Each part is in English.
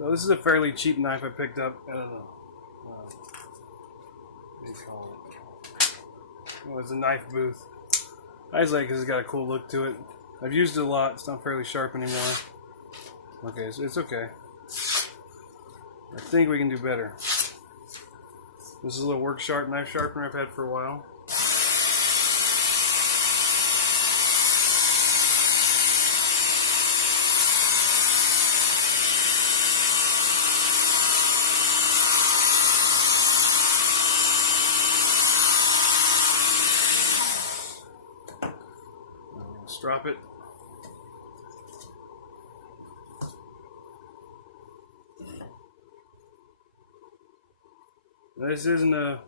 So this is a fairly cheap knife I picked up. I don't know. What do you call it? Oh, it's a knife booth. I just like it because it's got a cool look to it. I've used it a lot. It's not fairly sharp anymore. Okay, so it's okay. I think we can do better. This is a little knife sharpener I've had for a while. Let's drop it. This isn't a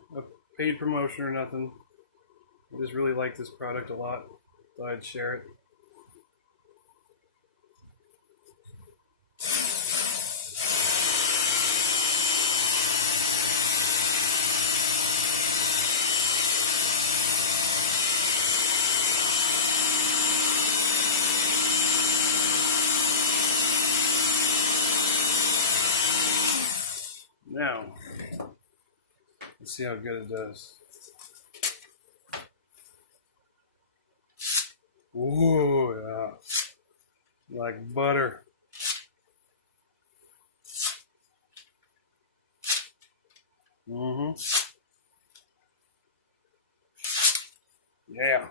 paid promotion or nothing. I just really like this product a lot. Thought I'd share it. Now, let's see how good it does. Ooh, yeah. Like butter. Yeah.